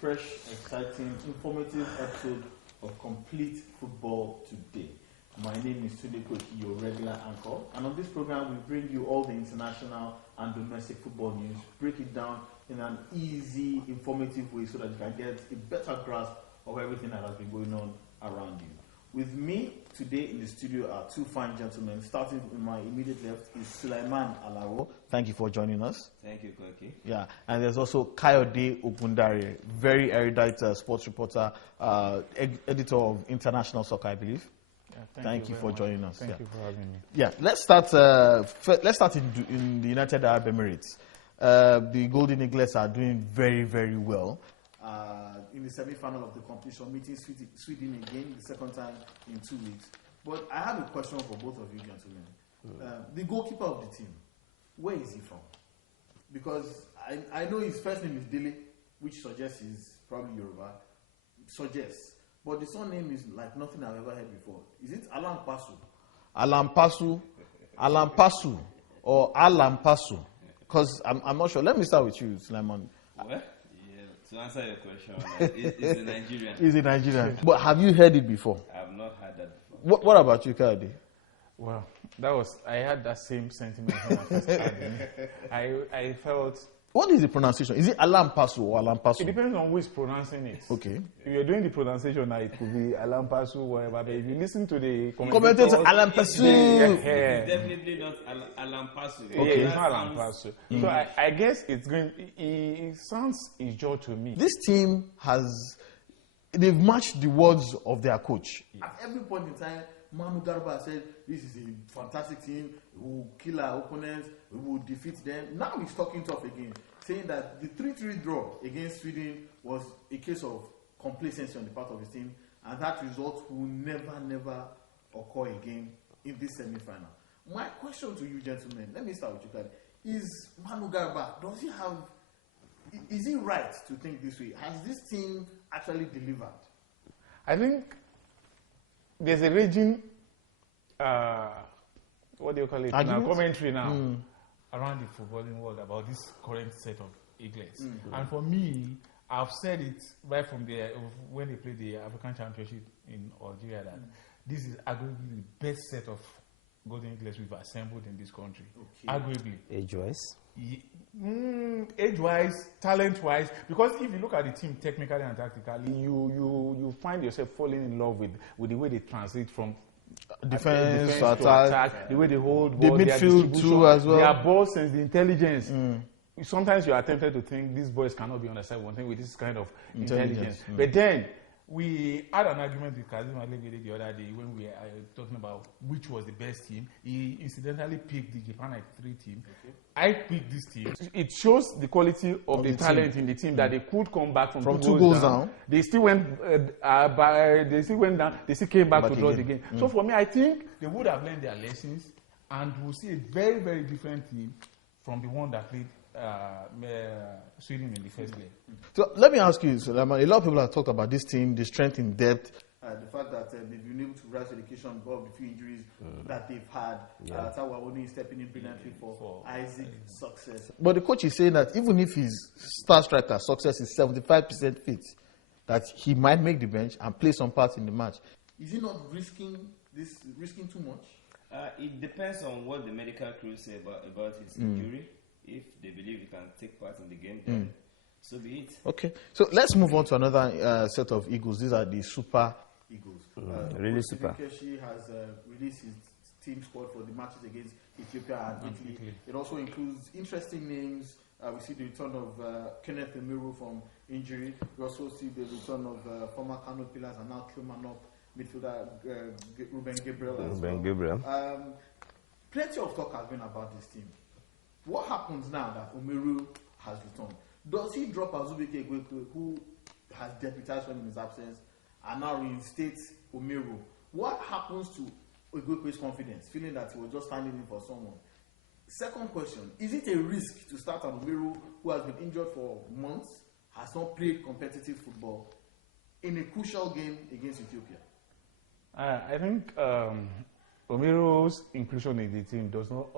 fresh, exciting, informative episode of Complete Football Today. My name is Tunde Koiki, your regular anchor, and on this program we bring you all the international and domestic football news, break it down in an easy, informative way so that you can get a better grasp of everything that has been going on around you. With me today in the studio are two fine gentlemen. Starting in my immediate left is Sulaiman Alaro. Thank you for joining us. Thank you, Koiki. Yeah, and there's also Kayode Ogundare, very erudite sports reporter, editor of International Soccer, I believe. Yeah, thank you for joining us. Thank you for having me. Yeah, let's start in the United Arab Emirates. The Golden Eagles are doing very, very well. In the semi-final of the competition, meeting Sweden again, the second time in 2 weeks. But I have a question for both of you gentlemen. The goalkeeper of the team, where is he from? Because I know his first name is Dele, which suggests he's probably Yoruba. Suggests. But the surname is like nothing I've ever heard before. Is it Alan Pasu? Alan Pasu, or Alan Pasu? Because I'm not sure. Let me start with you, Sulaiman. What? To answer your question, he's a Nigerian. He's a Nigerian. But have you heard it before? I have not heard that before. What about you, Kayode? Well, I had that same sentiment when I first heard it. I felt... What is the pronunciation? Is it Alan Pasu or Alan Pasu? It depends on who is pronouncing it. Okay. If you're doing the pronunciation now, it could be Alan Pasu, whatever. But if you listen to the commentator, Alan Pasu. It's definitely not Alan Pasu. Okay. Yeah, it's not Alan Pasu. So I guess it's going... It sounds injured to me. This team they've matched the words of their coach. At every point in time, Manu Garba said, this is a fantastic team, we will kill our opponents, we will defeat them. Now he's talking tough again, saying that the 3-3 draw against Sweden was a case of complacency on the part of his team, and that result will never occur again in this semi-final. My question to you gentlemen, let me start with you guys, is Manu Garba, is he right to think this way? Has this team actually delivered? I think there's a raging, what do you call it? Now, commentary now around the footballing world about this current set of Eaglets. And for me, I've said it right from when they played the African Championship in Algeria that this is arguably the best set of Golden Eaglets we've assembled in this country. Okay. Arguably. Age-wise? Age-wise, talent-wise, because if you look at the team technically and tactically, you find yourself falling in love with the way they translate from defense to attack, the way they hold ball, the midfield too as well. Their ball sense, the intelligence. Sometimes you are tempted to think these boys cannot be on the side one thing with this kind of intelligence. But then we had an argument with Kazim Alebede the other day when we were talking about which was the best team. He incidentally picked the Japan 93 team. Okay. I picked this team. It shows the quality of the talent in the team that they could come back from two goals down. They still went down. They still came back to draw the game. So for me, I think they would have learned their lessons, and we'll see a very, very different team from the one that played Sweden in the first leg. So let me ask you, Sulaiman, a lot of people have talked about this team, the strength in depth, the fact that they've been able to rise to the occasion above the few injuries that they've had. Tawa only stepping in brilliantly for Isaac success. But the coach is saying that even if his star striker success is 75% fit, that he might make the bench and play some part in the match. Is he not risking too much? It depends on what the medical crew say about his injury. If they believe he can take part in the game, then so be it. Okay, so let's move on to another set of Eagles. These are the Super Eagles. Really super. Keshi has released his team squad for the matches against Ethiopia and Italy. It also includes interesting names. We see the return of Kenneth Emiru from injury. We also see the return of former Kano pillars and now Kilmarnock midfielder Ruben Gabriel. Plenty of talk has been about this team. What happens now that Omeru has returned? Does he drop Azubike Egweke, who has deputized him in his absence, and now reinstates Omeru? What happens to Egweke's confidence, feeling that he was just standing in for someone? Second question, is it a risk to start an Omeru who has been injured for months, has not played competitive football, in a crucial game against Ethiopia? I think Omeru's inclusion in the team does not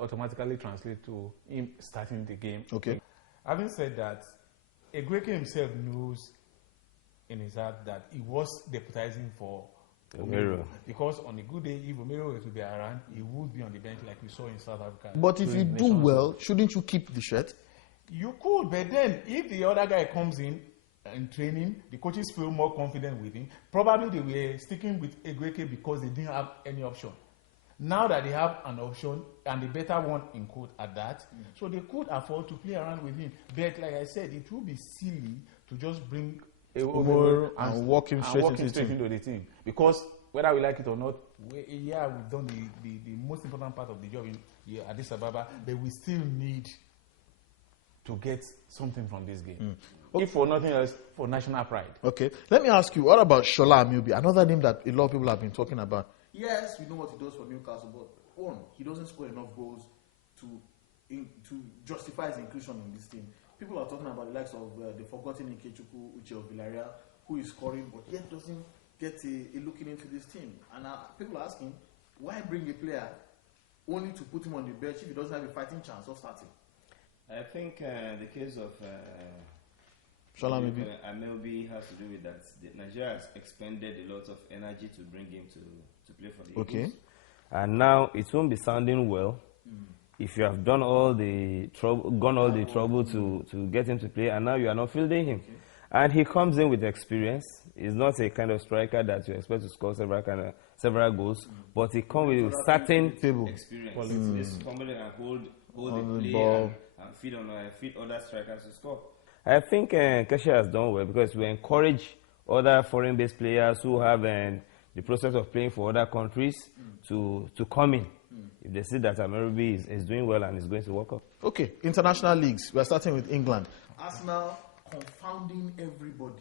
automatically translate to him starting the game. Okay. Having said that, Egweke himself knows in his heart that he was deputizing for Omero. Because on a good day, if Omero were to be around, he would be on the bench like we saw in South Africa. But if you do well, shouldn't you keep the shirt? You could, but then if the other guy comes in training, the coaches feel more confident with him. Probably they were sticking with Egweke because they didn't have any option. Now that they have an option, and the better one in quote at that, so they could afford to play around with him. But like I said, it would be silly to just bring Omero and walk him straight into the team. Because whether we like it or not, we've done the most important part of the job in Addis Ababa, but we still need to get something from this game. If for nothing else, for national pride. Okay. Let me ask you, what about Shola Ameobi? Another name that a lot of people have been talking about. Yes, we know what he does for Newcastle, but one, he doesn't score enough goals to justify his inclusion in this team. People are talking about the likes of the forgotten Ikechukwu Uche of Villarreal, who is scoring, but yet doesn't get a looking into this team. And people are asking, why bring a player only to put him on the bench if he doesn't have a fighting chance of starting? I think the case of Shola Ameobi has to do with that. Nigeria has expended a lot of energy to bring him to play for the Eagles. And now it won't be sounding well if you have done all the trouble to get him to play, and now you are not fielding him. And he comes in with experience. He's not a kind of striker that you expect to score several goals, but he comes with a certain experience. He's somebody that can hold the play and feed other strikers to score. I think Keshe has done well because we encourage other foreign-based players who have the process of playing for other countries to come in if they see that Ameobi is doing well and is going to work up. Okay, international leagues. We are starting with England. Arsenal confounding everybody.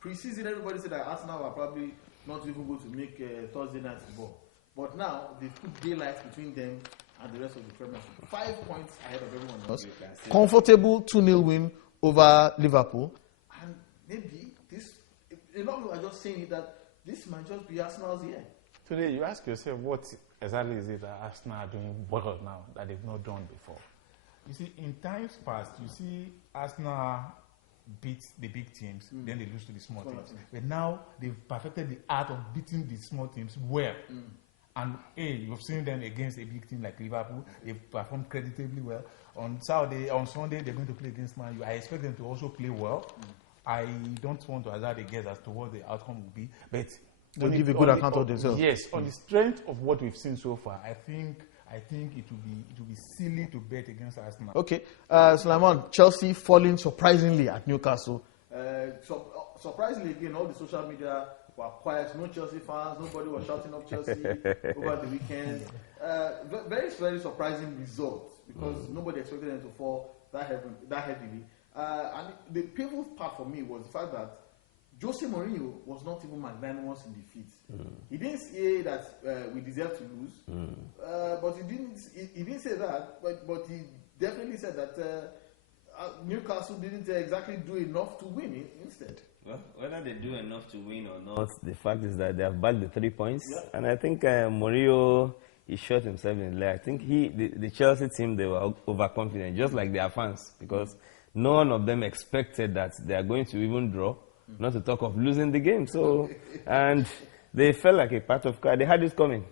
Pre-season, everybody said that Arsenal are probably not even going to make Thursday night football. But now they put daylight between them and the rest of the Premiership. 5 points ahead of everyone else. Comfortable 2-0 win over Liverpool. And maybe this, a lot of people are just saying that this might just be Arsenal's year. Today, you ask yourself, what exactly is it that Arsenal are doing well now that they've not done before? You see, in times past, you see Arsenal beat the big teams, then they lose to the small teams. But now they've perfected the art of beating the small teams well. And you've seen them against a big team like Liverpool. They've performed creditably well. On Sunday, they're going to play against Man U. I expect them to also play well. I don't want to hazard a guess as to what the outcome will be, but they'll give a good account of themselves. Yes, on the strength of what we've seen so far, I think it will be silly to bet against Arsenal. Okay, Sulaiman, Chelsea falling surprisingly at Newcastle. Surprisingly, again, all the social media were quiet. No Chelsea fans. Nobody was shouting up Chelsea over the weekend. Very, very surprising result because nobody expected them to fall that heavily. And the painful part for me was the fact that Jose Mourinho was not even magnanimous in defeat. He didn't say that we deserve to lose, but he didn't say that. But he definitely said that Newcastle didn't exactly do enough to win it instead. Well, whether they do enough to win or not, the fact is that they have bagged the 3 points, and I think Mourinho, he shot himself in the leg. I think the Chelsea team, they were overconfident, just like their fans, because none of them expected that they are going to even draw, not to talk of losing the game. So, and they felt like a part of car. They had it coming.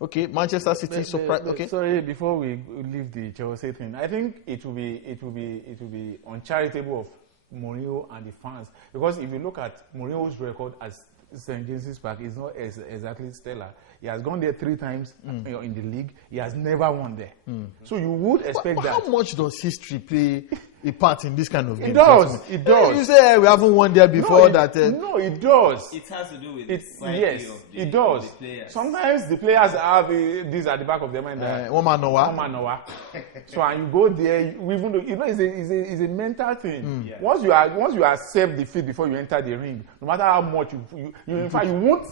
Okay, Manchester City surprise. Okay, sorry, before we leave the Chelsea thing, I think it will be uncharitable of Mourinho and the fans, because if you look at Mourinho's record as St. James's Park, is not exactly stellar. He has gone there 3 times in the league. He has never won there. So you would expect that. How much does history play a part in this kind of game? It does. It does. You say we haven't won there before. No, it does. It has to do with it does. Of the players. Sometimes the players have this at the back of their mind. One man So and you go there, even though it's a mental thing. Once you accept defeat before you enter the ring, no matter how much you in fact you won't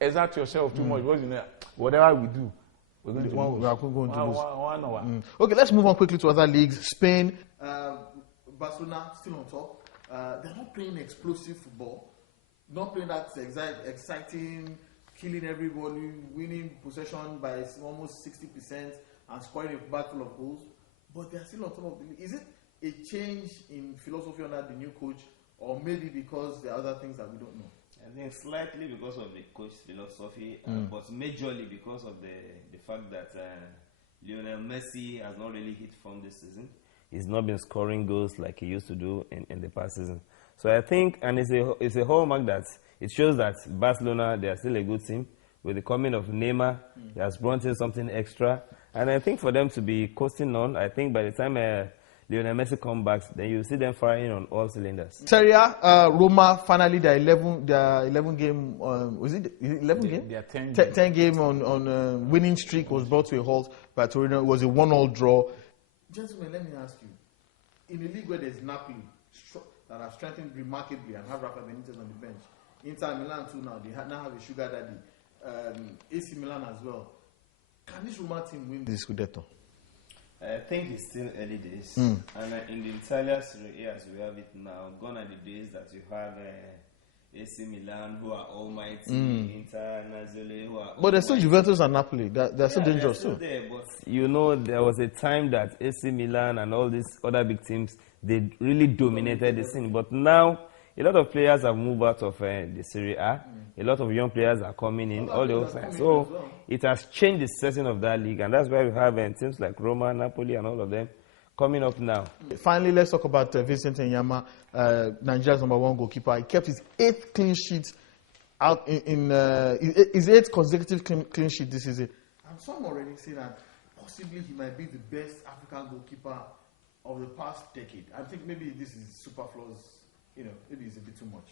exert yourself too much, because you know whatever we do, we're going to lose. 1 hour. Okay, let's move on quickly to other leagues. Spain, Barcelona still on top. They're not playing explosive football, not playing that exciting, killing everybody, winning possession by almost 60% and scoring a bag full of goals. But they're still on top of the league. Is it a change in philosophy under the new coach, or maybe because there are other things that we don't know? I think slightly because of the coach's philosophy, but majorly because of the fact that Lionel Messi has not really hit form this season. He's not been scoring goals like he used to do in the past season. So I think, and it's a hallmark that it shows that Barcelona, they are still a good team. With the coming of Neymar, he has brought in something extra. And I think for them to be coasting on, I think by the time Lionel Messi comes back, then you see them firing on all cylinders. Serie A, Roma finally their 11 game, was it 11 game? Their 10 game on winning streak was brought to a halt by Torino. It was a 1-1 draw. Gentlemen, let me ask you, in a league where there's Napoli that have strengthened remarkably and have Rafa Benitez on the bench, Inter Milan too now, they now have a sugar daddy, AC Milan as well. Can this Roma team win this Scudetto? I think it's still early days. And in the Italian Serie A as we have it now, gone are the days that you have AC Milan who are almighty, Inter, Nazionale who are but there's still Juventus and Napoli. They're still dangerous too. There, but you know, there was a time that AC Milan and all these other big teams, they really dominated the scene. But now, a lot of players have moved out of the Serie A. A lot of young players are coming in, all the other sides. So it has changed the setting of that league, and that's why we have teams like Roma, Napoli, and all of them coming up now. Finally, let's talk about Vincent Nyama, Nigeria's #1 goalkeeper. He kept his 8th clean sheet out his 8th consecutive clean sheet this season. And some already say that possibly he might be the best African goalkeeper of the past decade. I think maybe this is superfluous. Maybe it's a bit too much.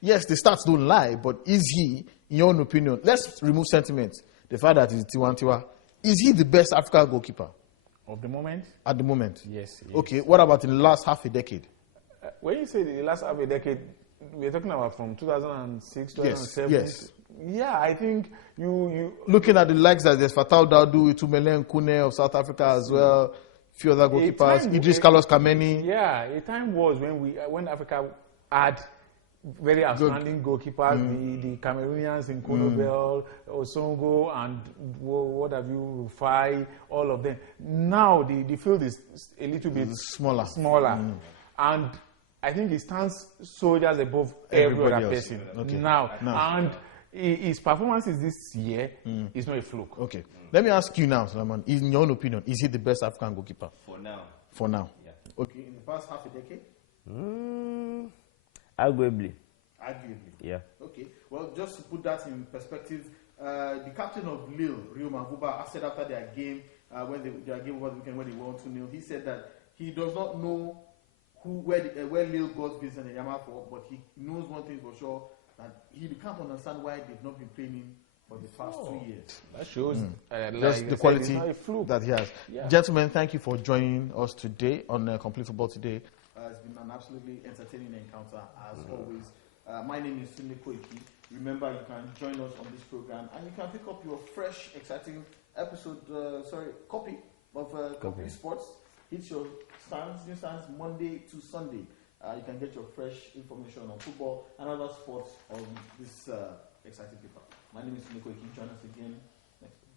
Yes, the stats don't lie, but is he, in your own opinion, let's remove sentiment, the fact that he's Tiwantiwa, is he the best African goalkeeper? Of the moment? At the moment? Yes. Okay, what about in the last half a decade? When you say the last half a decade, we're talking about from 2006, 2007? Yes. Yeah, I think you... Looking at the likes that there's Fatal Daudu, Tumele Nkune of South Africa as well, few other goalkeepers, Idris Carlos Kameni. Yeah, a time was when Africa had very outstanding goalkeepers, the Cameroonians in Konobel, Osongo, and what have you, Rufai, all of them. Now the field is a little bit smaller. And I think he stands soldiers above every other person now. And his performances this year is not a fluke. Okay. Let me ask you now, Solomon, in your own opinion, is he the best African goalkeeper? For now. Yeah. Okay. In the past half a decade? Arguably. Yeah. Okay. Well, just to put that in perspective, the captain of Lille, Rio Mavuba, said after their game, when their game over the weekend, when they won 2-0, he said that he does not know where Lille got Vincent Nyama for, but he knows one thing for sure, that he can't understand why they've not been playing him for the past 2 years. That shows just the quality that he has. Yeah. Gentlemen, thank you for joining us today on Complete Football Today. It's been an absolutely entertaining encounter, as always. My name is Sunday Koiki. Remember, you can join us on this program, and you can pick up your fresh, exciting copy of Complete Sports. Hit your new stands Monday to Sunday. You can get your fresh information on football and other sports on this exciting paper. My name is Sunday Koiki. Join us again next week.